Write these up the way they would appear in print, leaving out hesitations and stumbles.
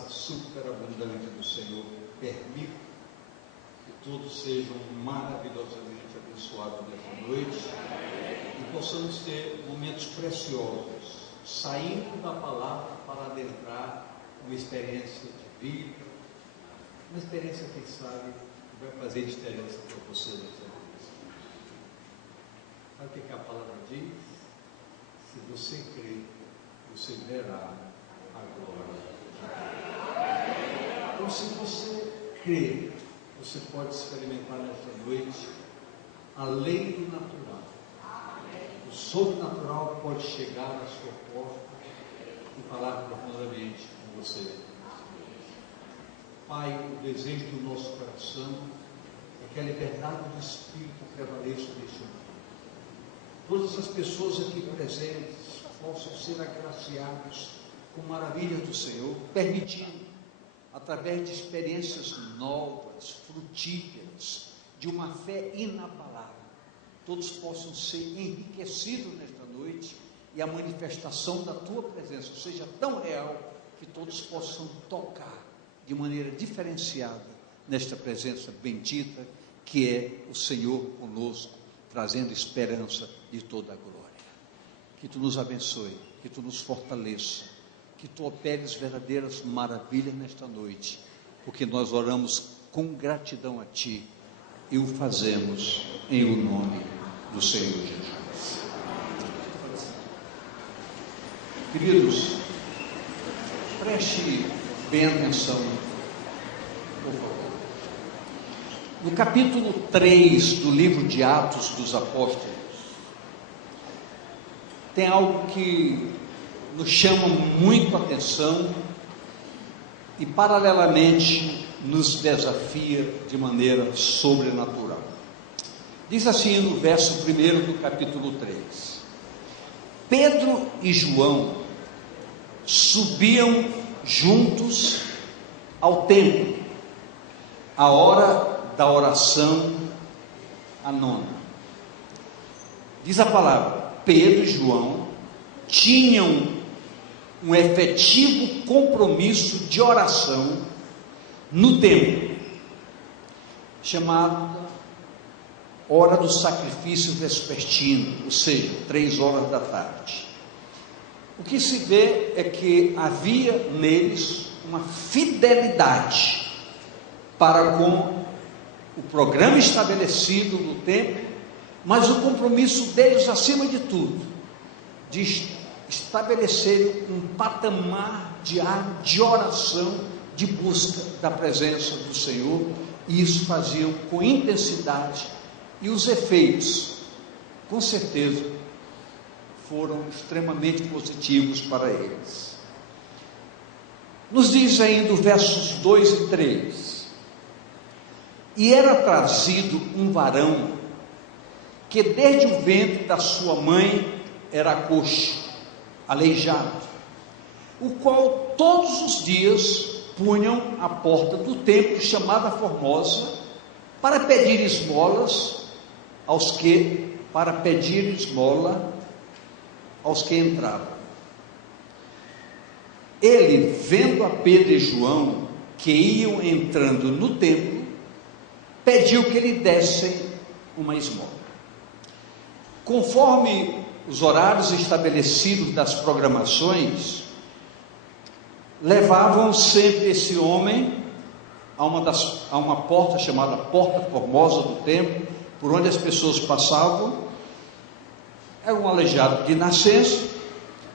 graça superabundante do Senhor permita que todos sejam maravilhosamente abençoados nesta noite e possamos ter momentos preciosos, saindo da palavra para adentrar uma experiência de vida, uma experiência, quem sabe, que vai fazer diferença para você nessa noite. Sabe o que a palavra diz? Se você crê, você verá a glória de Deus. Então, se você crê, você pode experimentar nesta noite a lei do natural. O sobrenatural pode chegar à sua porta e falar profundamente com você. Pai, o desejo do nosso coração é que a liberdade do Espírito prevaleça neste mundo. Todas as pessoas aqui presentes possam ser agraciadas com maravilhas do Senhor, permitindo, através de experiências novas, frutíferas, de uma fé inabalável, todos possam ser enriquecidos nesta noite e a manifestação da Tua presença seja tão real que todos possam tocar de maneira diferenciada nesta presença bendita que é o Senhor conosco, trazendo esperança de toda a glória. Que Tu nos abençoe, que Tu nos fortaleça, que Tu operes verdadeiras maravilhas nesta noite, porque nós oramos com gratidão a Ti e o fazemos em o nome do Senhor Jesus. Queridos, preste bem atenção, por favor. No capítulo 3 do livro de Atos dos Apóstolos, tem algo que nos chama muito a atenção e paralelamente nos desafia de maneira sobrenatural. Diz assim no verso 1 do capítulo 3: Pedro e João subiam juntos ao templo, à hora da oração, a nona. Diz a palavra: Pedro e João tinham um efetivo compromisso de oração no templo, chamado hora do sacrifício vespertino, ou seja, 3 horas da tarde. O que se vê é que havia neles uma fidelidade para com o programa estabelecido no templo, mas o compromisso deles, acima de tudo, de estabelecer um patamar diário de oração, de busca da presença do Senhor, e isso faziam com intensidade, e os efeitos, com certeza, foram extremamente positivos para eles. Nos diz ainda os versos 2 e 3: E era trazido um varão, que desde o ventre da sua mãe era coxo, aleijado, o qual todos os dias punham à porta do templo chamada Formosa, para pedir esmola aos que entravam. Ele, vendo a Pedro e João que iam entrando no templo, pediu que lhe dessem uma esmola. Conforme os horários estabelecidos das programações, levavam sempre esse homem a uma porta chamada Porta Formosa do templo, por onde as pessoas passavam. Era um aleijado de nascença,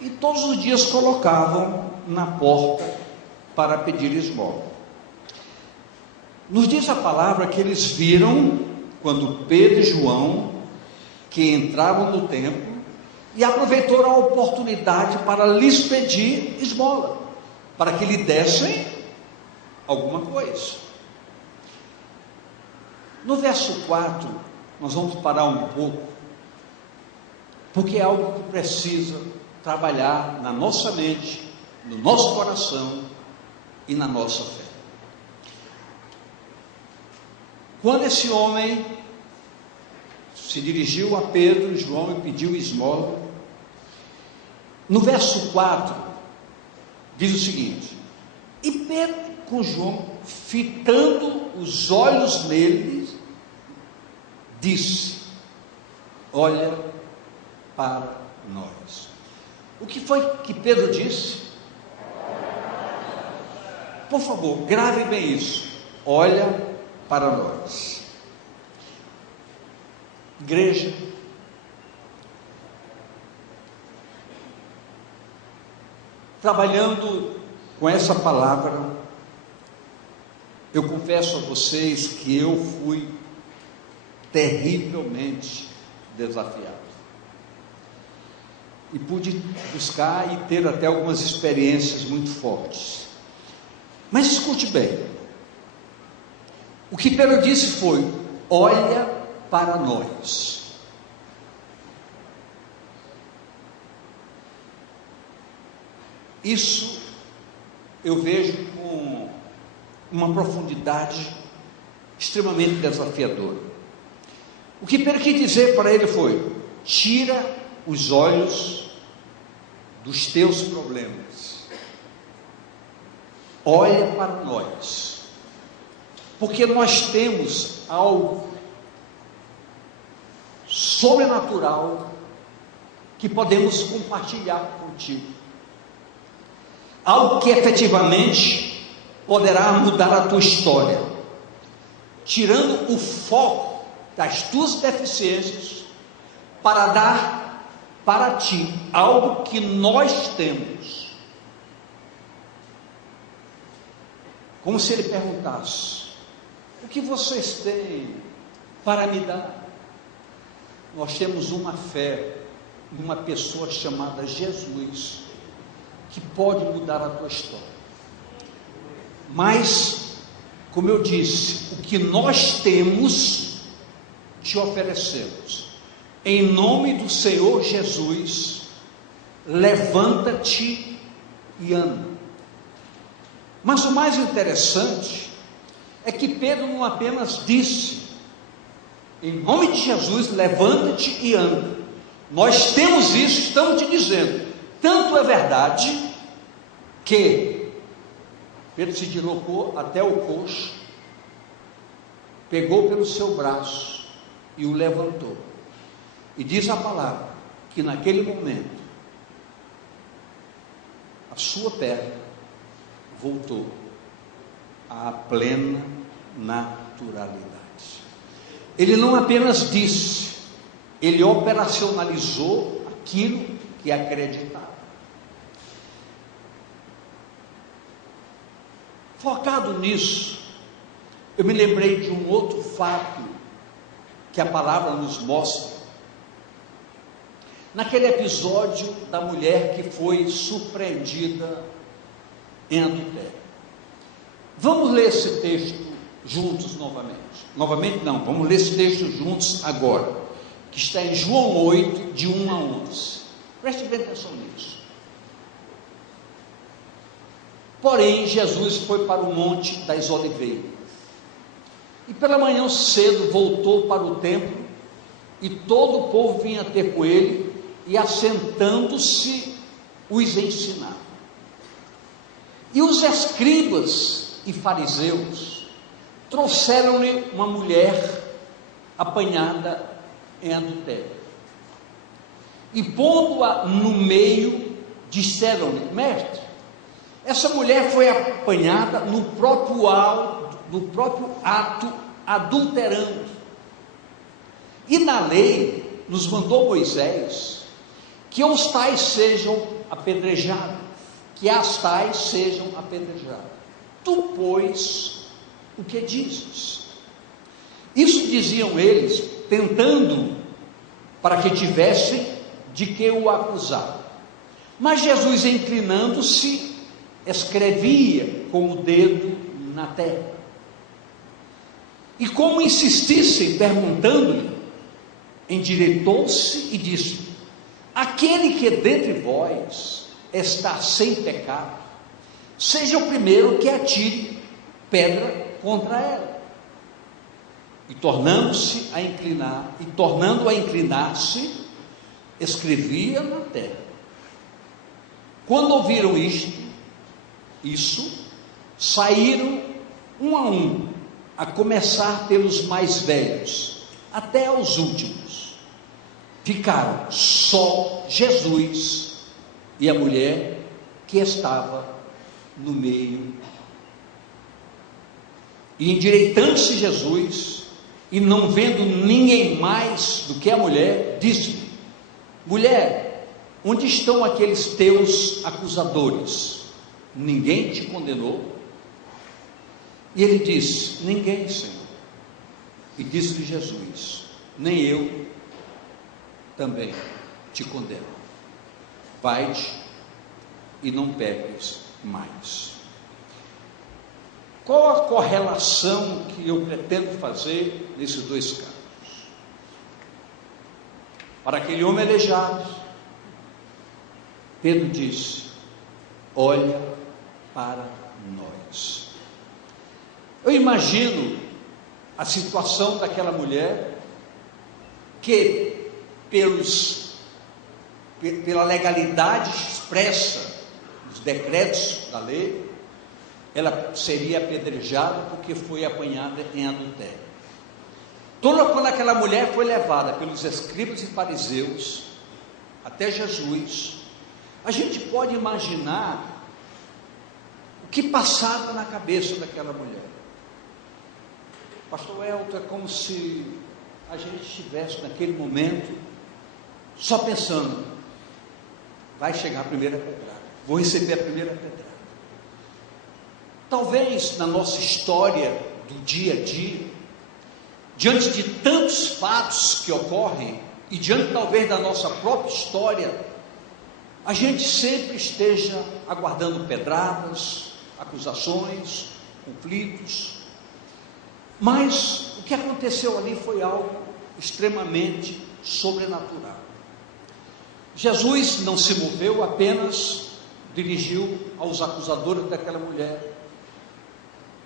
e todos os dias colocavam na porta para pedir esmola. Nos diz a palavra que eles viram, quando Pedro e João, que entravam no templo, e aproveitaram a oportunidade para lhes pedir esmola, para que lhe dessem alguma coisa. No verso 4, nós vamos parar um pouco, porque é algo que precisa trabalhar na nossa mente, no nosso coração e na nossa fé. Quando esse homem se dirigiu a Pedro e João e pediu esmola, no verso 4 diz o seguinte: E Pedro, com João, fitando os olhos nele, disse: olha para nós. O que foi que Pedro disse? Por favor, grave bem isso. Olha para nós. Igreja, trabalhando com essa palavra, eu confesso a vocês que eu fui terrivelmente desafiado. E pude buscar e ter até algumas experiências muito fortes. Mas escute bem. O que Pedro disse foi: olha para nós. Isso eu vejo com uma profundidade extremamente desafiadora. O que Pedro quis dizer para ele foi: tira os olhos dos teus problemas, olha para nós, porque nós temos algo sobrenatural que podemos compartilhar contigo, algo que efetivamente poderá mudar a tua história, tirando o foco das tuas deficiências para dar para ti algo que nós temos. Como se ele perguntasse: o que vocês têm para me dar? Nós temos uma fé numa pessoa chamada Jesus, que pode mudar a tua história. Mas, como eu disse, o que nós temos, te oferecemos. Em nome do Senhor Jesus, levanta-te e anda. Mas o mais interessante é que Pedro não apenas disse: em nome de Jesus, levanta-te e anda. Nós temos isso, estamos te dizendo. Tanto é verdade que Pedro se deslocou até o coxo, pegou pelo seu braço e o levantou. E diz a palavra que naquele momento a sua perna voltou à plena naturalidade. Ele não apenas disse, ele operacionalizou aquilo que acreditava. Focado nisso, eu me lembrei de um outro fato que a palavra nos mostra. Naquele episódio da mulher que foi surpreendida em adultério. Vamos ler esse texto juntos novamente. Novamente não, vamos ler esse texto juntos agora, que está em João 8, de 1 a 11. Preste bem atenção nisso. Porém, Jesus foi para o Monte das Oliveiras, e pela manhã cedo voltou para o templo, e todo o povo vinha ter com ele, e assentando-se, os ensinava. E os escribas e fariseus trouxeram-lhe uma mulher apanhada em adultério, e pondo-a no meio, disseram-lhe: mestre, essa mulher foi apanhada no próprio ato, adulterando. E na lei nos mandou Moisés que os tais sejam apedrejados, que as tais sejam apedrejadas. Tu, pois, o que dizes? Isso diziam eles, tentando para que tivessem de que o acusar. Mas Jesus, inclinando-se, escrevia com o dedo na terra. E como insistissem perguntando-lhe, endireitou-se e disse: aquele que dentre vós está sem pecado, seja o primeiro que atire pedra contra ela. E tornando a inclinar-se, escrevia na terra. Quando ouviram isso, saíram um a um, a começar pelos mais velhos, até aos últimos. Ficaram só Jesus e a mulher que estava no meio. E endireitando-se Jesus, e não vendo ninguém mais do que a mulher, disse-lhe: mulher, onde estão aqueles teus acusadores? Ninguém te condenou? E ele disse: ninguém, Senhor. E disse-lhe Jesus: nem eu também te condeno. Vai-te e não peques mais. Qual a correlação que eu pretendo fazer nesses dois casos? Para aquele homem aleijado, Pedro disse: olha para nós. Eu imagino a situação daquela mulher que, pela legalidade expressa dos decretos da lei, ela seria apedrejada porque foi apanhada em adultério. Quando aquela mulher foi levada pelos escribas e fariseus até Jesus, a gente pode imaginar o que passava na cabeça daquela mulher. Pastor Elton, é como se a gente estivesse naquele momento só pensando: vai chegar a primeira pedrada, vou receber a primeira pedrada. Talvez na nossa história do dia a dia, diante de tantos fatos que ocorrem, e diante talvez da nossa própria história, a gente sempre esteja aguardando pedradas, acusações, conflitos. Mas o que aconteceu ali foi algo extremamente sobrenatural. Jesus não se moveu, apenas dirigiu aos acusadores daquela mulher: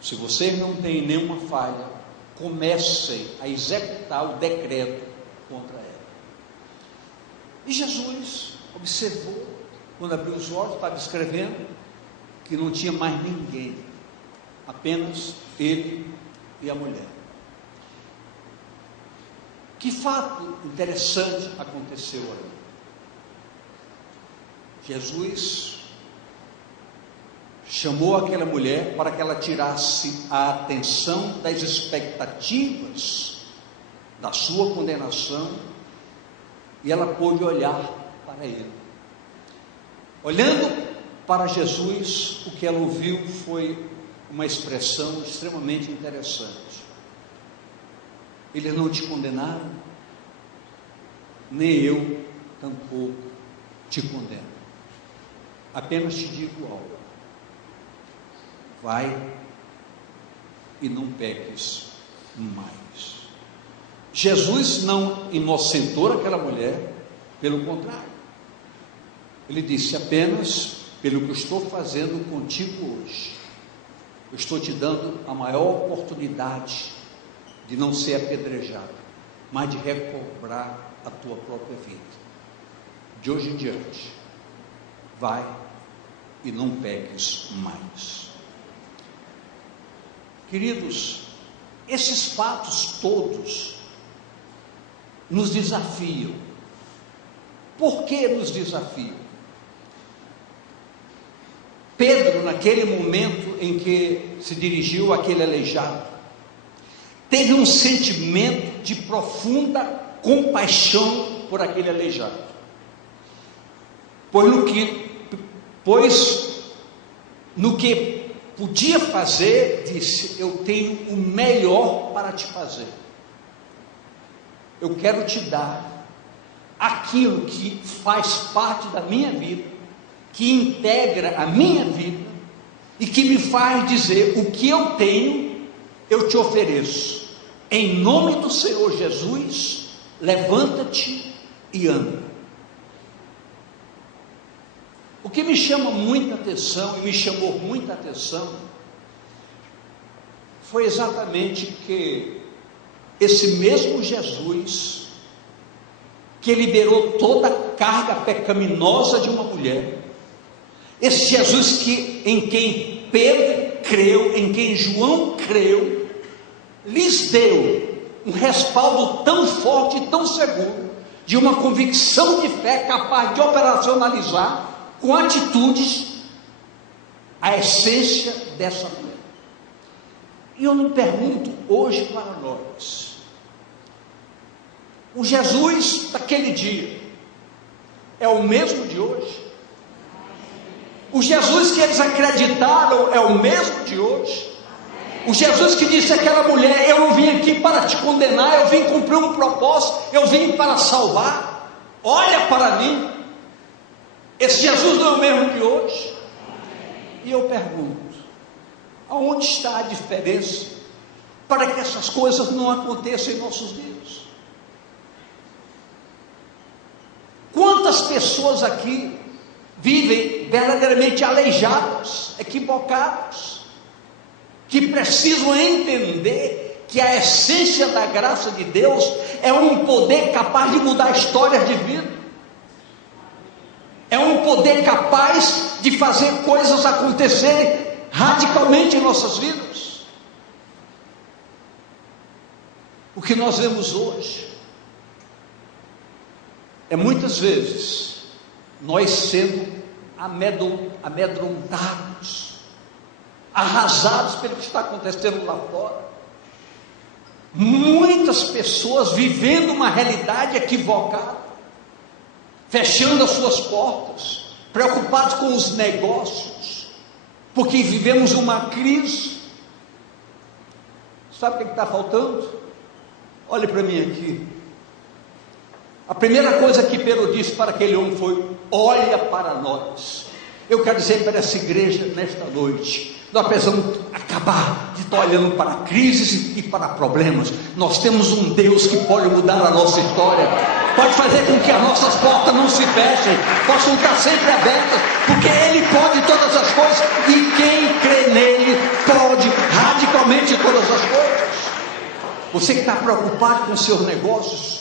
se vocês não têm nenhuma falha, comecem a executar o decreto contra ela. E Jesus observou, quando abriu os olhos, estava escrevendo que não tinha mais ninguém, apenas ele e a mulher. Que fato interessante aconteceu ali. Jesus chamou aquela mulher para que ela tirasse a atenção das expectativas da sua condenação, e ela pôde olhar para ele. Olhando para Jesus, o que ela ouviu foi uma expressão extremamente interessante: eles não te condenaram, nem eu tampouco te condeno. Apenas te digo algo: vai e não peques mais. Jesus não inocentou aquela mulher, pelo contrário, ele disse: apenas pelo que eu estou fazendo contigo hoje, eu estou te dando a maior oportunidade de não ser apedrejado, mas de recobrar a tua própria vida. De hoje em diante, vai e não peques mais. Queridos, esses fatos todos nos desafiam. Por que nos desafiam? Pedro, naquele momento em que se dirigiu àquele aleijado, teve um sentimento de profunda compaixão por aquele aleijado, pois no que podia fazer, disse: eu tenho o melhor para te fazer. Eu quero te dar aquilo que faz parte da minha vida, que integra a minha vida e que me faz dizer: o que eu tenho, eu te ofereço. Em nome do Senhor Jesus, levanta-te e anda. O que me chama muita atenção, e me chamou muita atenção, foi exatamente que esse mesmo Jesus, que liberou toda a carga pecaminosa de uma mulher, esse Jesus em quem Pedro creu, em quem João creu, lhes deu um respaldo tão forte e tão seguro, de uma convicção de fé capaz de operacionalizar com atitudes a essência dessa fé. E eu me pergunto hoje para nós, o Jesus daquele dia é o mesmo de hoje? O Jesus que eles acreditaram é o mesmo de hoje? O Jesus que disse àquela mulher: eu não vim aqui para te condenar, eu vim cumprir um propósito, eu vim para salvar, olha para mim. Esse Jesus não é o mesmo de hoje? E eu pergunto, aonde está a diferença para que essas coisas não aconteçam em nossos dias? Quantas pessoas aqui vivem verdadeiramente aleijadas, equivocadas, que precisam entender que a essência da graça de Deus é um poder capaz de mudar histórias de vida, é um poder capaz de fazer coisas acontecerem radicalmente em nossas vidas. O que nós vemos hoje é muitas vezes nós sendo amedrontados, arrasados pelo que está acontecendo lá fora. Muitas pessoas vivendo uma realidade equivocada, fechando as suas portas, preocupados com os negócios, porque vivemos uma crise. Sabe o que está faltando? Olhe para mim aqui. A primeira coisa que Pedro disse para aquele homem foi: olha para nós. Eu quero dizer para essa igreja nesta noite, nós precisamos acabar de estar olhando para crises e para problemas. Nós temos um Deus que pode mudar a nossa história, pode fazer com que as nossas portas não se fechem, possam estar sempre abertas, porque Ele pode todas as coisas, e quem crê nele pode radicalmente todas as coisas. Você que está preocupado com os seus negócios,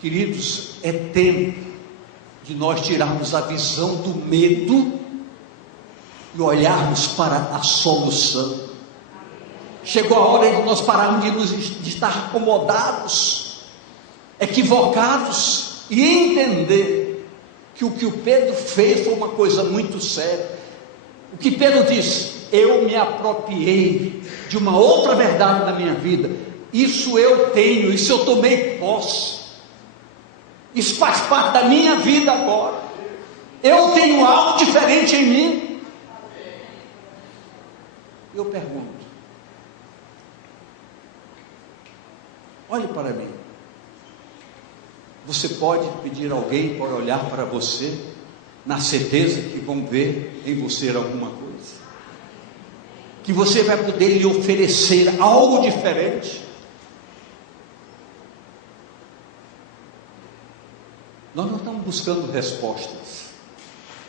queridos, é tempo de nós tirarmos a visão do medo e olharmos para a solução. Chegou a hora de nós pararmos de estar acomodados, equivocados, e entender que o que o Pedro fez foi uma coisa muito séria. O que Pedro disse: eu me apropriei de uma outra verdade na minha vida, isso eu tenho, isso eu tomei posse, isso faz parte da minha vida agora, eu tenho algo diferente em mim. Eu pergunto, olhe para mim, você pode pedir a alguém para olhar para você, na certeza que vão ver em você alguma coisa, que você vai poder lhe oferecer algo diferente? Nós não estamos buscando respostas,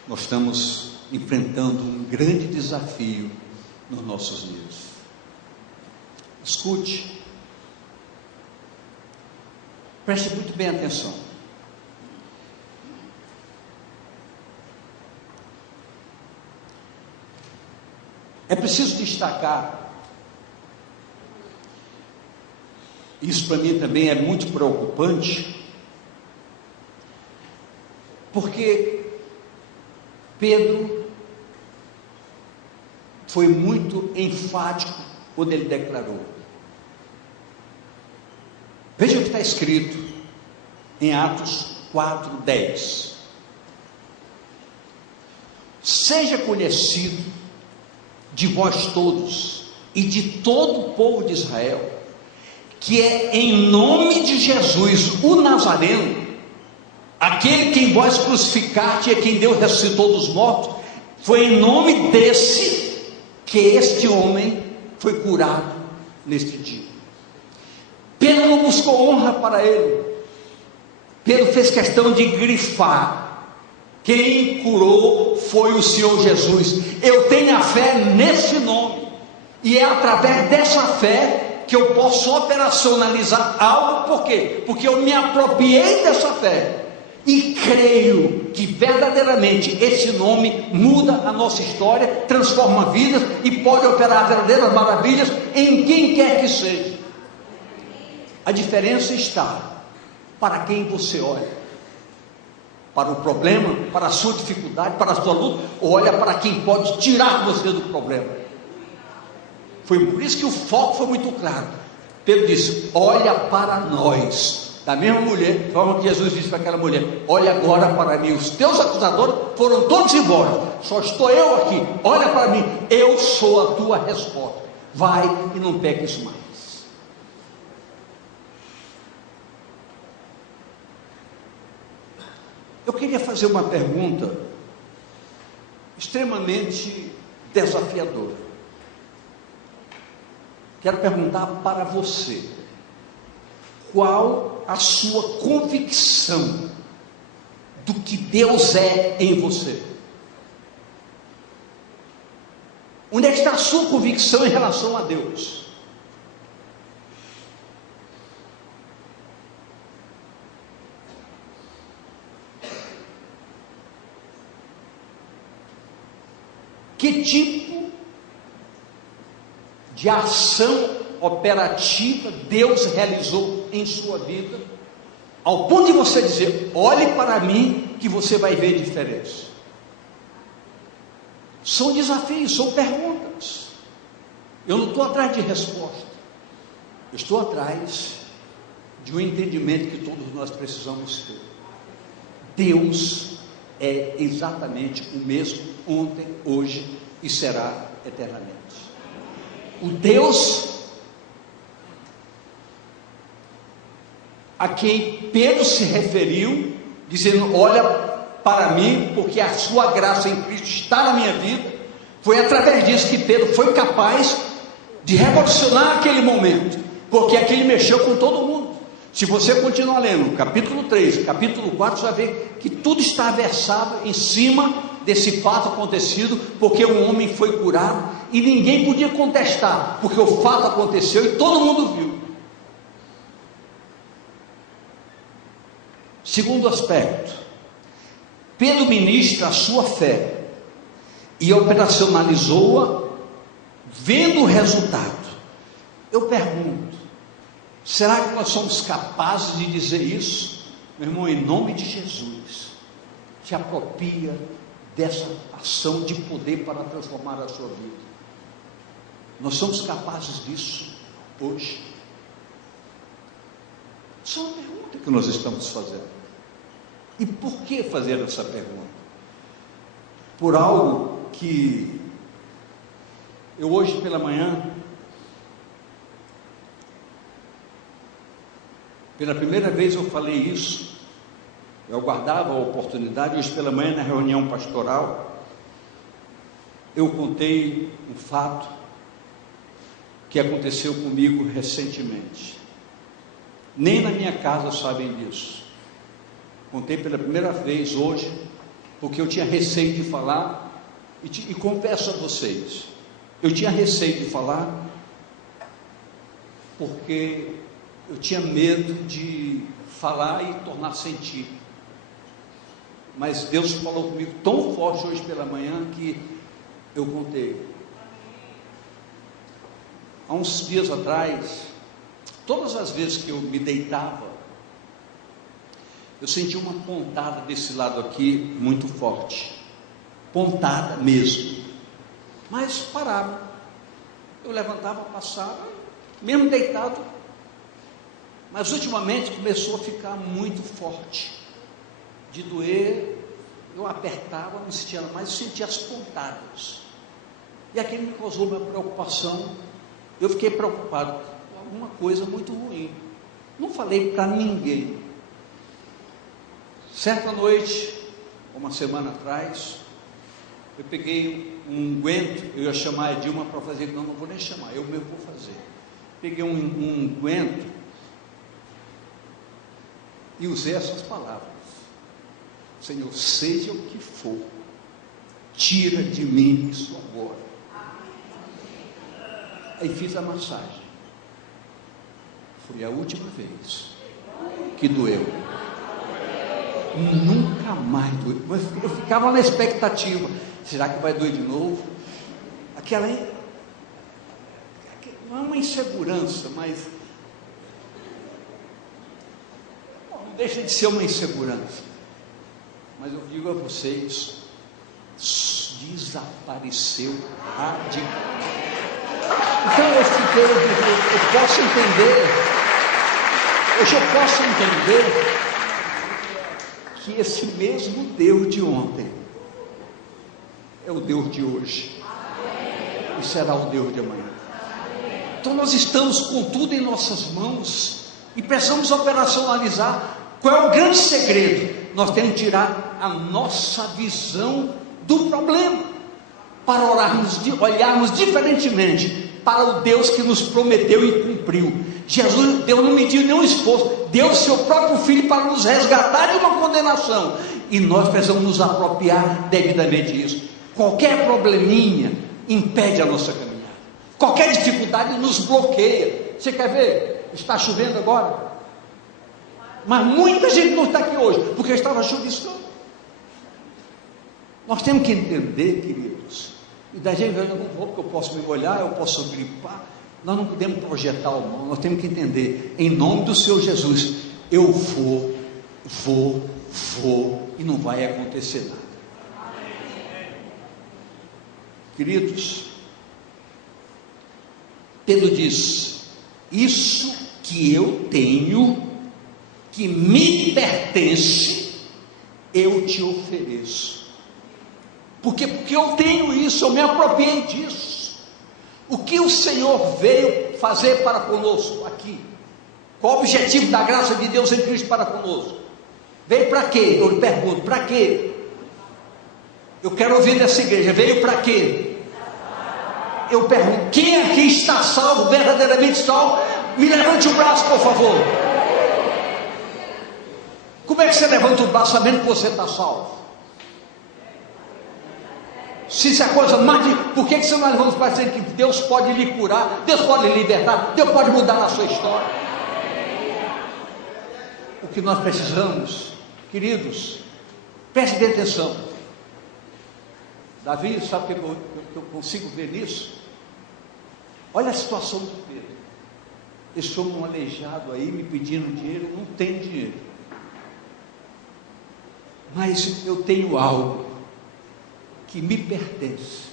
nós estamos enfrentando um grande desafio nos nossos dias. Escute, preste muito bem atenção. É preciso destacar, isso para mim também é muito preocupante, porque Pedro foi muito enfático quando ele declarou. Veja o que está escrito em Atos 4:10. Seja conhecido de vós todos e de todo o povo de Israel, que é em nome de Jesus, o Nazareno, aquele quem vós crucificaste e quem Deus ressuscitou dos mortos, foi em nome desse que este homem foi curado neste dia. Pedro não buscou honra para ele, Pedro fez questão de grifar: quem curou foi o Senhor Jesus. Eu tenho a fé nesse nome, e é através dessa fé que eu posso operacionalizar algo. Por quê? Porque eu me apropriei dessa fé, E creio que verdadeiramente esse nome muda a nossa história, transforma vidas e pode operar verdadeiras maravilhas em quem quer que seja. A diferença está para quem você olha. Para o problema, para a sua dificuldade, para a sua luta, ou olha para quem pode tirar você do problema. Foi por isso que o foco foi muito claro. Pedro disse: olha para nós. Da mesma mulher, forma que Jesus disse para aquela mulher: olha agora para mim, os teus acusadores foram todos embora, só estou eu aqui, olha para mim, eu sou a tua resposta, vai e não peques mais. Eu queria fazer uma pergunta extremamente desafiadora. Quero perguntar para você: qual a sua convicção do que Deus é em você? Onde é que está a sua convicção em relação a Deus? Que tipo de ação operativa Deus realizou em sua vida, ao ponto de você dizer: olhe para mim que você vai ver diferença? São desafios, são perguntas. Eu não estou atrás de resposta, eu estou atrás de um entendimento que todos nós precisamos ter. Deus é exatamente o mesmo ontem, hoje e será eternamente. O Deus a quem Pedro se referiu, dizendo: olha para mim, porque a sua graça em Cristo está na minha vida. Foi através disso que Pedro foi capaz de revolucionar aquele momento, porque aquele mexeu com todo mundo. Se você continuar lendo capítulo 3, capítulo 4, você vai ver que tudo está versado em cima desse fato acontecido, porque um homem foi curado e ninguém podia contestar, porque o fato aconteceu e todo mundo viu. Segundo aspecto, Pedro ministra a sua fé e operacionalizou-a vendo o resultado. Eu pergunto: será que nós somos capazes de dizer isso? Meu irmão, em nome de Jesus, te apropria dessa ação de poder para transformar a sua vida. Nós somos capazes disso hoje? Isso é uma pergunta que nós estamos fazendo. E por que fazer essa pergunta? Por algo que eu hoje pela manhã, pela primeira vez eu falei isso, eu aguardava a oportunidade. Hoje pela manhã, na reunião pastoral, eu contei um fato que aconteceu comigo recentemente. Nem na minha casa sabem disso. Contei pela primeira vez hoje, porque eu tinha receio de falar, e confesso a vocês, eu tinha receio de falar, porque eu tinha medo de falar e tornar sentido. Mas Deus falou comigo tão forte hoje pela manhã que eu contei. Há uns dias atrás, todas as vezes que eu me deitava, eu senti uma pontada desse lado aqui muito forte, pontada mesmo, mas parava. Eu levantava, passava, mesmo deitado, mas ultimamente começou a ficar muito forte, de doer. Eu apertava, não sentia mais, eu sentia as pontadas, e aquilo me causou uma preocupação. Eu fiquei preocupado com alguma coisa muito ruim, não falei para ninguém. Certa noite, uma semana atrás, eu peguei um unguento. Eu ia chamar a Dilma para fazer, não vou nem chamar, eu mesmo vou fazer. Peguei um unguento e usei essas palavras: Senhor, seja o que for, tira de mim isso agora. Aí fiz a massagem. Foi a última vez que doeu. Nunca mais doeu. Eu ficava na expectativa, será que vai doer de novo? Aquela não é uma insegurança, mas não deixa de ser uma insegurança. Mas eu digo a vocês, desapareceu radicalmente. Então eu posso entender, hoje eu posso entender que esse mesmo Deus de ontem é o Deus de hoje e será o Deus de amanhã. Então nós estamos com tudo em nossas mãos e precisamos operacionalizar. Qual é o grande segredo? Nós temos que tirar a nossa visão do problema para olharmos diferentemente para o Deus que nos prometeu e cumpriu. Deus não mediu nenhum esforço, deu o seu próprio Filho para nos resgatar de uma condenação, e nós precisamos nos apropriar devidamente disso. Qualquer probleminha impede a nossa caminhada, qualquer dificuldade nos bloqueia. Você quer ver? Está chovendo agora, mas muita gente não está aqui hoje porque estava chuviscando. Nós temos que entender, queridos, e da gente, eu não vou porque eu posso me molhar, eu posso gripar. Nós não podemos projetar o mal, nós temos que entender, em nome do Senhor Jesus, eu vou, e não vai acontecer nada. Queridos, Pedro diz: isso que eu tenho, que me pertence, eu te ofereço. Porque eu tenho isso, eu me apropriei disso. O que o Senhor veio fazer para conosco aqui? Qual o objetivo da graça de Deus em Cristo para conosco? Veio para quê? Eu lhe pergunto, para quê? Eu quero ouvir nessa igreja, veio para quê? Eu pergunto, quem aqui está salvo, verdadeiramente salvo? Me levante o braço, por favor. Como é que você levanta o braço sabendo que você está salvo? Se isso é coisa mais de... Por que você não levanta o braço dizendo que Deus pode lhe curar, Deus pode lhe libertar, Deus pode mudar a sua história? O que nós precisamos, queridos, preste bem atenção. Davi, sabe o que eu consigo ver nisso? Olha a situação do Pedro. Esse homem aleijado aí, me pedindo dinheiro, não tem dinheiro, mas eu tenho algo que me pertence.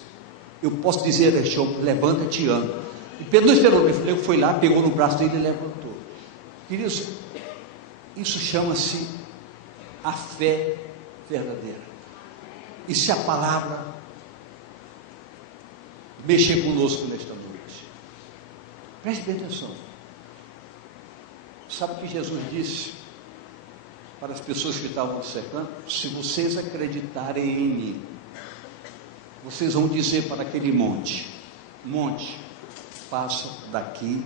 Eu posso dizer a este homem: levanta-te e anda. E Pedro não esperou, ele foi lá, pegou no braço dele e levantou. Queridos, isso chama-se a fé verdadeira. E se a palavra mexer conosco nesta noite, preste bem atenção. Sabe o que Jesus disse para as pessoas que estavam cercando? Se vocês acreditarem em mim, vocês vão dizer para aquele monte: passa daqui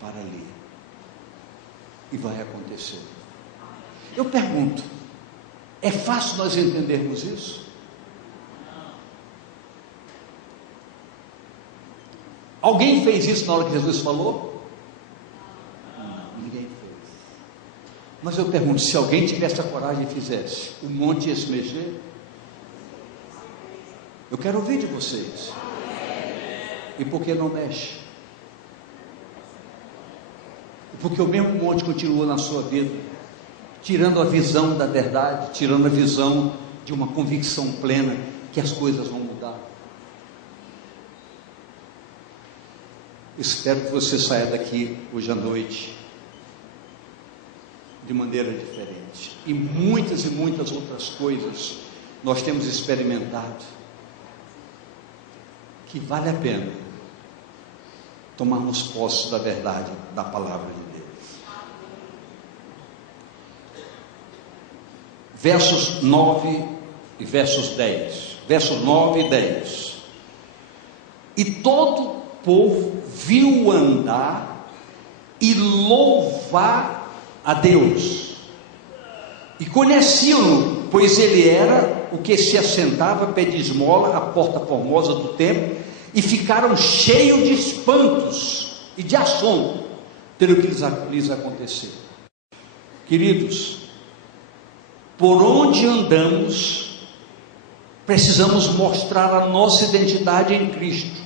para ali, e vai acontecer. Eu pergunto, é fácil nós entendermos isso? Alguém fez isso na hora que Jesus falou? Não, ninguém fez. Mas eu pergunto, se alguém tivesse a coragem e fizesse, o monte ia se mexer? Eu quero ouvir de vocês. E por que não mexe? Porque o mesmo monte continua na sua vida, tirando a visão da verdade, tirando a visão de uma convicção plena que as coisas vão mudar. Espero que você saia daqui hoje à noite de maneira diferente. E muitas outras coisas nós temos experimentado, que vale a pena tomarmos posse da verdade da palavra de Deus. Versos 9 e versos 10. Versos 9 e 10. E todo o povo viu andar e louvar a Deus, e conheciam-no, pois ele era o que se assentava a pedir esmola à porta formosa do templo, e ficaram cheios de espantos e de assombro pelo que lhes aconteceu. Queridos, por onde andamos, precisamos mostrar a nossa identidade em Cristo,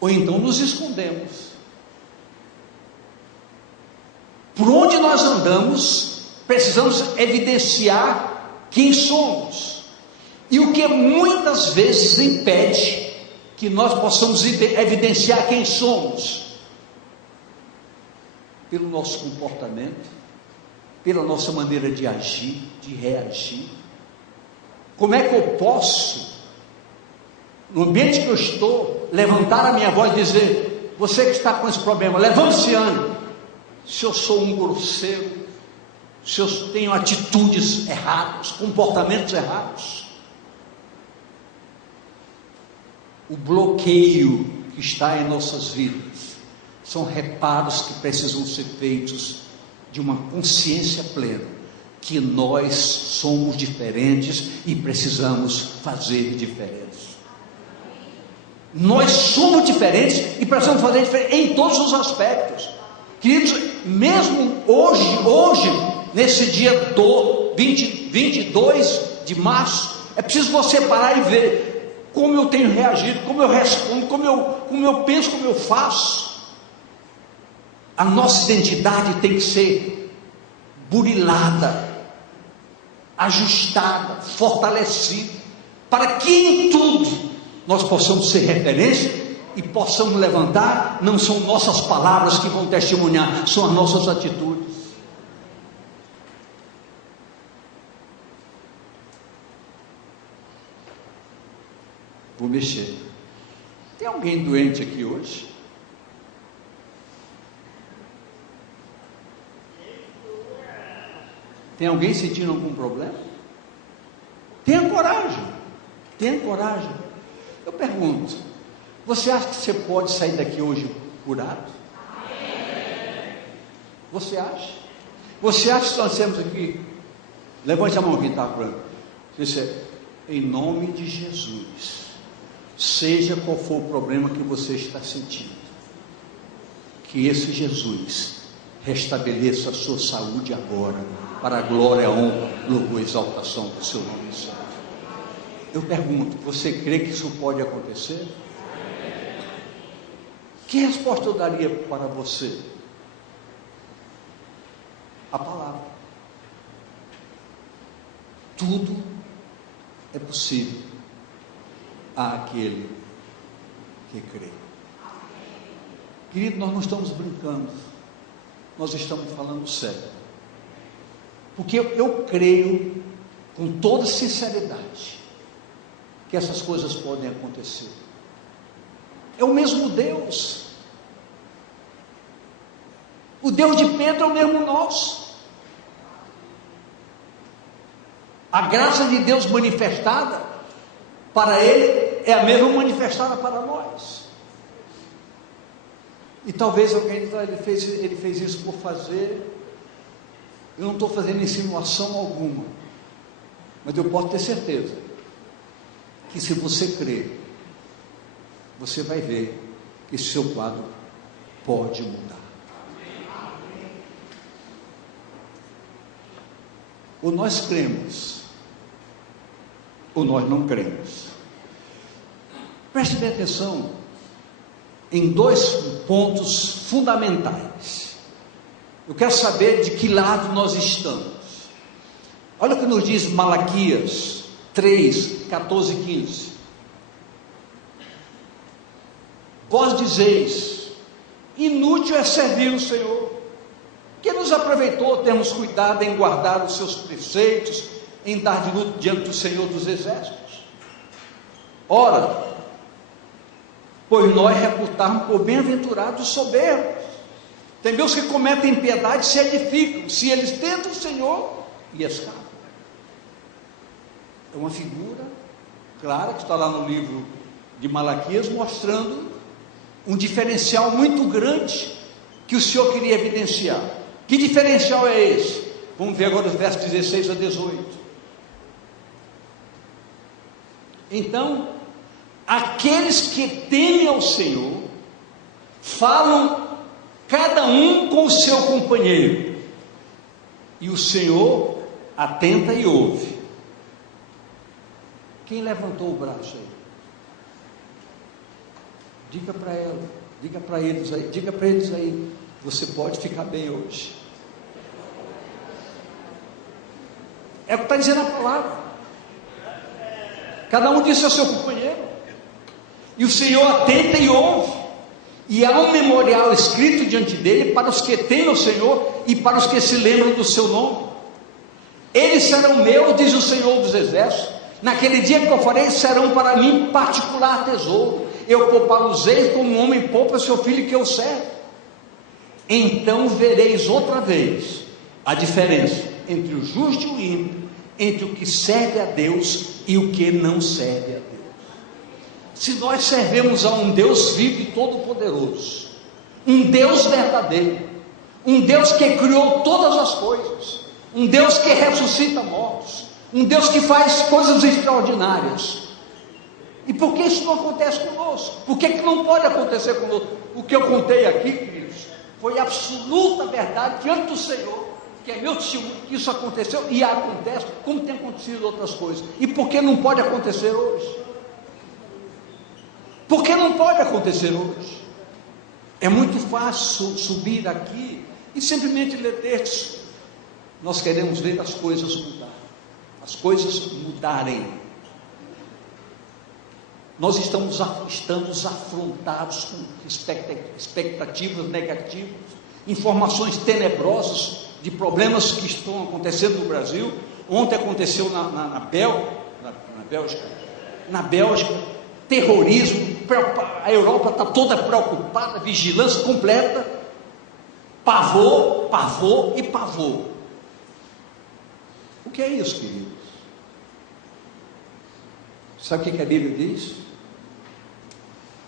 ou então nos escondemos. Por onde nós andamos, precisamos evidenciar quem somos, e o que muitas vezes impede que nós possamos evidenciar quem somos, pelo nosso comportamento, pela nossa maneira de agir, de reagir. Como é que eu posso, no ambiente que eu estou, levantar a minha voz e dizer: você que está com esse problema, levante-se, ânimo. Se eu sou um grosseiro, se eu tenho atitudes erradas, comportamentos errados, o bloqueio que está em nossas vidas são reparos que precisam ser feitos de uma consciência plena, que nós somos diferentes e precisamos fazer diferença. Nós somos diferentes e precisamos fazer diferença em todos os aspectos. Queridos, mesmo hoje, nesse dia 22 de março, é preciso você parar e ver como eu tenho reagido, como eu respondo, como eu penso, como eu faço. A nossa identidade tem que ser burilada, ajustada, fortalecida, para que em tudo nós possamos ser referência e possamos levantar. Não são nossas palavras que vão testemunhar, são as nossas atitudes. Vou mexer. Tem alguém doente aqui hoje? Tem alguém sentindo algum problema? Tenha coragem, tenha coragem. Eu pergunto, você acha que você pode sair daqui hoje curado? Você acha? Você acha que nós temos aqui? Levante a mão aqui, tá, Bruno? Você, em nome de Jesus, seja qual for o problema que você está sentindo, que esse Jesus restabeleça a sua saúde agora, para a glória, a honra, louvor e exaltação do seu nome santo. Eu pergunto, você crê que isso pode acontecer? Que resposta eu daria para você? A palavra. Tudo é possível àquele que crê. Querido, nós não estamos brincando, nós estamos falando sério, porque eu creio com toda sinceridade que essas coisas podem acontecer. É o mesmo Deus. O Deus de Pedro é o mesmo nosso. A graça de Deus manifestada para ele é a mesma manifestada para nós. E talvez alguém diga: ele fez isso por fazer. Eu não estou fazendo insinuação alguma, mas eu posso ter certeza que se você crer, você vai ver que esse seu quadro pode mudar. Ou nós cremos, ou nós não cremos. Preste bem atenção em dois pontos fundamentais. Eu quero saber de que lado nós estamos. Olha o que nos diz Malaquias 3, 14 e 15. Vós dizeis: inútil é servir o Senhor. Que nos aproveitou termos cuidado em guardar os seus preceitos, em dar de luto diante do Senhor dos Exércitos? Ora, pois nós reputamos por bem-aventurados os soberbos. Tem Deus que cometem impiedade, se edificam, se eles tentam o Senhor e escapam. É uma figura clara que está lá no livro de Malaquias, mostrando um diferencial muito grande que o Senhor queria evidenciar. Que diferencial é esse? Vamos ver agora os versos 16 a 18. Então, aqueles que temem ao Senhor falam cada um com o seu companheiro, e o Senhor atenta e ouve. Quem levantou o braço aí? Diga para ela, diga para eles aí, você pode ficar bem hoje. É o que está dizendo a palavra. Cada um disse ao seu companheiro. E o Senhor atenta e ouve. E há um memorial escrito diante dele para os que temem o Senhor e para os que se lembram do seu nome. Eles serão meus, diz o Senhor dos Exércitos. Naquele dia que eu farei, serão para mim particular tesouro. Eu poupá-los-ei como um homem poupa seu filho que eu servo. Então vereis outra vez a diferença entre o justo e o ímpio, entre o que serve a Deus e o que não serve a Deus. Se nós servemos a um Deus vivo e todo-poderoso, um Deus verdadeiro, um Deus que criou todas as coisas, um Deus que ressuscita mortos, um Deus que faz coisas extraordinárias, e por que isso não acontece conosco? Por que não pode acontecer conosco? O que eu contei aqui, queridos, foi absoluta verdade diante do Senhor, que é meu testemunho, que isso aconteceu e acontece, como tem acontecido outras coisas. E por que não pode acontecer hoje? Por que não pode acontecer hoje? É muito fácil subir aqui e simplesmente ler textos. Nós queremos ver as coisas mudar, as coisas mudarem. Nós estamos afrontados com expectativas negativas, informações tenebrosas de problemas que estão acontecendo no Brasil. Ontem aconteceu na Bélgica, terrorismo, a Europa está toda preocupada, vigilância completa, pavor, pavor e pavor. O que é isso, queridos? Sabe o que a Bíblia diz?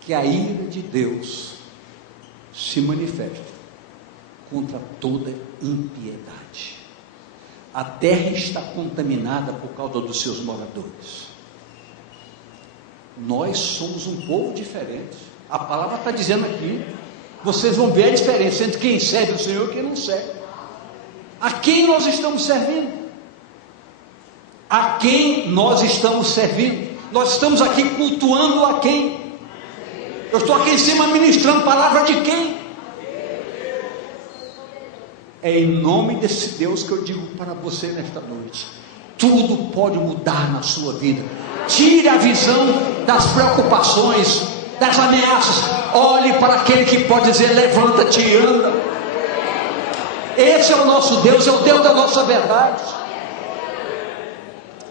Que a ira de Deus se manifesta contra toda impiedade. A terra está contaminada por causa dos seus moradores. Nós somos um povo diferente. A palavra está dizendo aqui. Vocês vão ver a diferença entre quem serve o Senhor e quem não serve. A quem nós estamos servindo? A quem nós estamos servindo? Nós estamos aqui cultuando a quem? Eu estou aqui em cima ministrando palavra de quem? É em nome desse Deus que eu digo para você nesta noite: tudo pode mudar na sua vida. Tire a visão das preocupações, das ameaças. Olhe para aquele que pode dizer: levanta-te e anda. Esse é o nosso Deus, é o Deus da nossa verdade.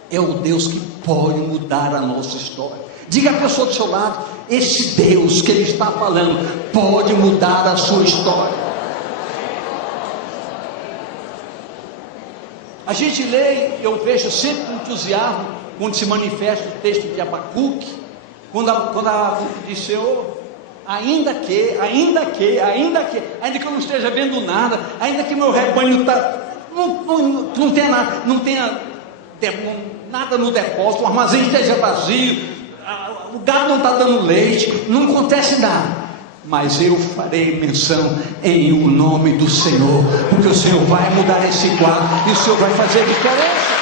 É o Deus que pode mudar a nossa história. Diga à pessoa do seu lado: esse Deus que Ele está falando pode mudar a sua história. A gente lê, eu vejo sempre entusiasmo quando se manifesta o texto de Abacuque, quando Abacuque diz: Senhor, ainda que eu não esteja vendo nada, ainda que meu rebanho não tenha nada no depósito, o armazém esteja vazio, o gado não está dando leite, não acontece nada, mas eu farei menção em o nome do Senhor, porque o Senhor vai mudar esse quadro e o Senhor vai fazer diferença.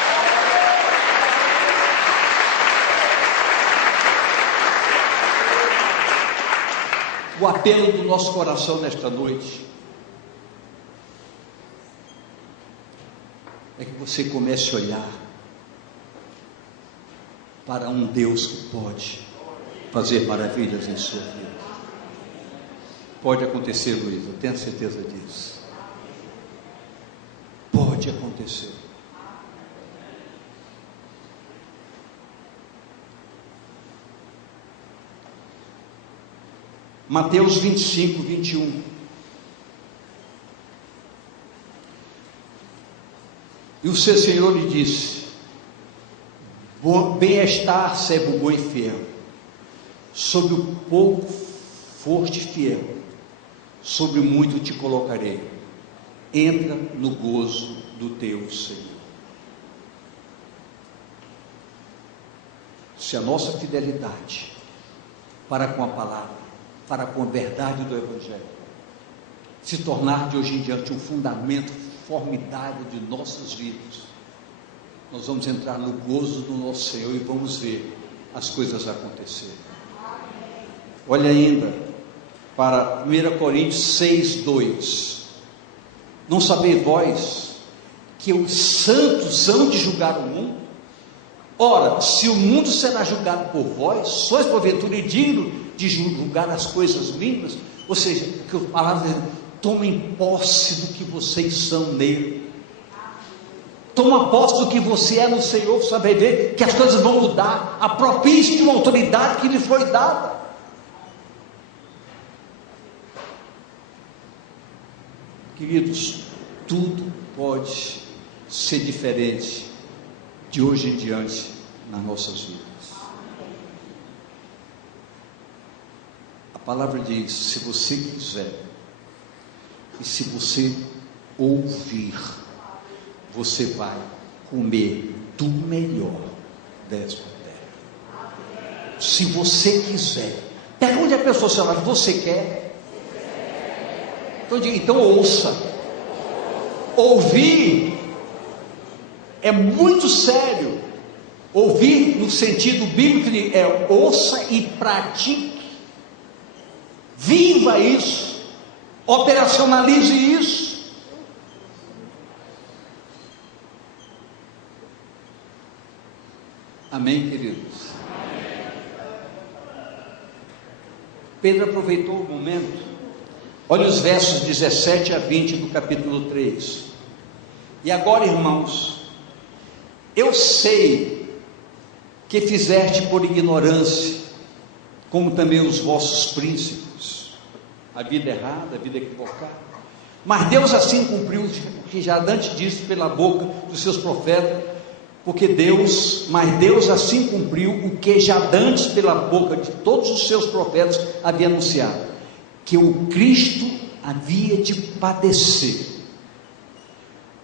O apelo do nosso coração nesta noite é que você comece a olhar para um Deus que pode fazer maravilhas em sua vida. Pode acontecer, Luiz, eu tenho certeza disso. Pode acontecer. Mateus 25, 21. E o seu Senhor lhe disse: bem-estar, servo bom e fiel, sobre o pouco foste fiel, sobre muito te colocarei, entra no gozo do teu Senhor. Se a nossa fidelidade para com a palavra, para com a verdade do Evangelho, se tornar de hoje em diante um fundamento formidável de nossas vidas, nós vamos entrar no gozo do nosso Senhor e vamos ver as coisas acontecerem. Olha ainda para 1 Coríntios 6:2. Não sabeis vós que os santos hão de julgar o mundo? Ora, se o mundo será julgado por vós, sois porventura digno de julgar as coisas mínimas? Ou seja, que a palavra diz, tomem posse do que vocês são nele. Toma posse do que você é no Senhor, para saber ver que as coisas vão mudar. Aproprie-se de uma autoridade que lhe foi dada. Queridos, tudo pode ser diferente de hoje em diante nas nossas vidas. A palavra diz: se você quiser e se você ouvir, você vai comer do melhor desta terra. Se você quiser. Pergunte a pessoa se ela você quer. Então ouça. Ouvir é muito sério. Ouvir no sentido bíblico é ouça e pratique. Viva isso. Operacionalize isso. Amém, queridos? Pedro aproveitou o momento. Olha os versos 17 a 20 do capítulo 3. E agora, irmãos, eu sei que fizeste por ignorância, como também os vossos príncipes, a vida errada, a vida equivocada. Mas Deus assim cumpriu o que já antes disse pela boca dos seus profetas, mas Deus assim cumpriu o que já antes pela boca de todos os seus profetas havia anunciado, que o Cristo havia de padecer.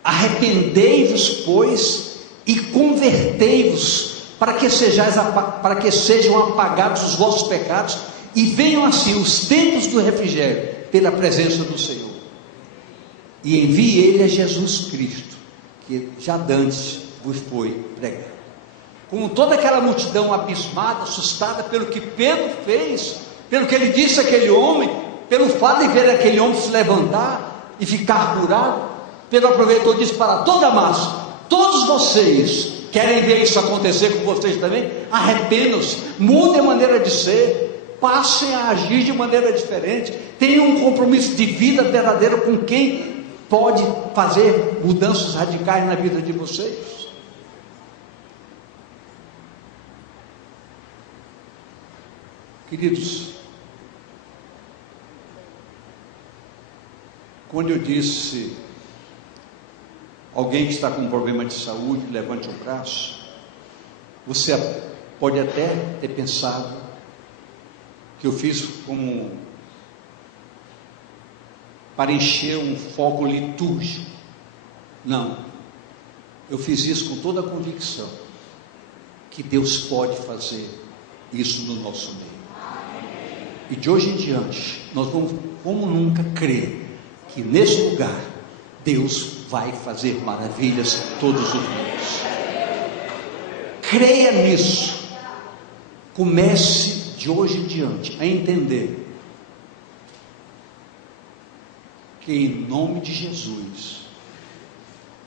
Arrependei-vos, pois, e convertei-vos, para que sejam apagados os vossos pecados, e venham assim os tempos do refrigério, pela presença do Senhor. E envie ele a Jesus Cristo, que já dantes vos foi pregado. Com toda aquela multidão abismada, assustada pelo que Pedro fez, pelo que ele disse àquele homem, pelo fato de ver aquele homem se levantar e ficar curado, Pedro aproveitou e disse para toda a massa: todos vocês querem ver isso acontecer com vocês também? Arrependam-se, mudem a maneira de ser, passem a agir de maneira diferente, tenham um compromisso de vida verdadeiro com quem pode fazer mudanças radicais na vida de vocês. Queridos, quando eu disse alguém que está com um problema de saúde, levante o braço, você pode até ter pensado que eu fiz como para encher um foco litúrgico. Não, eu fiz isso com toda a convicção que Deus pode fazer isso no nosso meio. E de hoje em diante, nós vamos, como nunca, crer que nesse lugar, Deus vai fazer maravilhas todos os dias. Creia nisso. Comece de hoje em diante a entender que em nome de Jesus,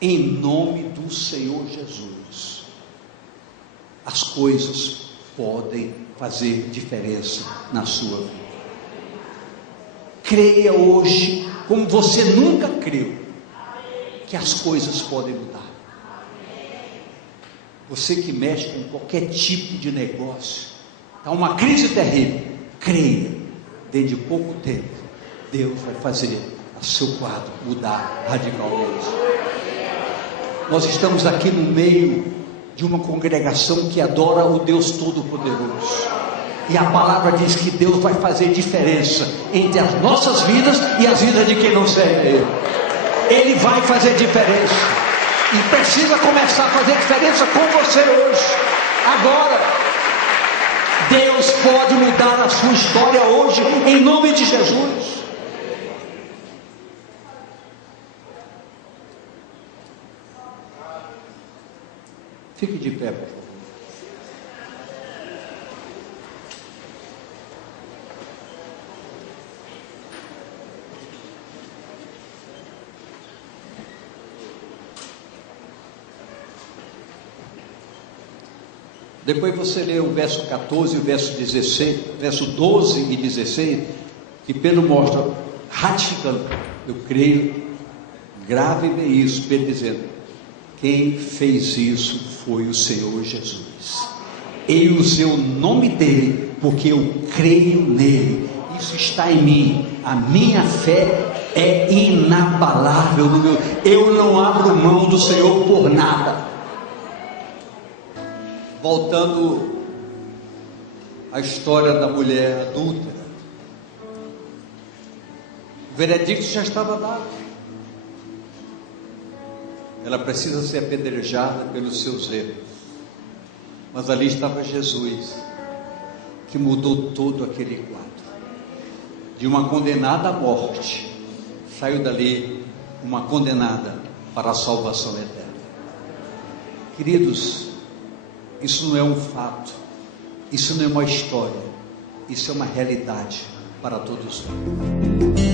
em nome do Senhor Jesus, as coisas podem fazer diferença na sua vida. Creia hoje, como você nunca creu, que as coisas podem mudar. Você que mexe com qualquer tipo de negócio, está uma crise terrível, creia, dentro de pouco tempo, Deus vai fazer o seu quadro mudar radicalmente. Nós estamos aqui no meio de uma congregação que adora o Deus Todo-Poderoso, e a palavra diz que Deus vai fazer diferença entre as nossas vidas e as vidas de quem não serve Ele. Ele vai fazer diferença, e precisa começar a fazer diferença com você hoje, agora. Deus pode mudar a sua história hoje, em nome de Jesus. Fique de pé, por favor. Depois você lê o verso 14 e o verso 16, verso 12 e 16, que Pedro mostra, ratificando, eu creio, grave bem isso, Pedro dizendo, quem fez isso foi o Senhor Jesus. Eu usei o nome dele, porque eu creio nele, isso está em mim, a minha fé é inabalável, eu não abro mão do Senhor por nada. Voltando à história da mulher adúltera, o veredicto já estava dado. Ela precisa ser apedrejada pelos seus erros. Mas ali estava Jesus, que mudou todo aquele quadro. De uma condenada à morte, saiu dali uma condenada para a salvação eterna. Queridos, isso não é um fato, isso não é uma história, isso é uma realidade para todos nós.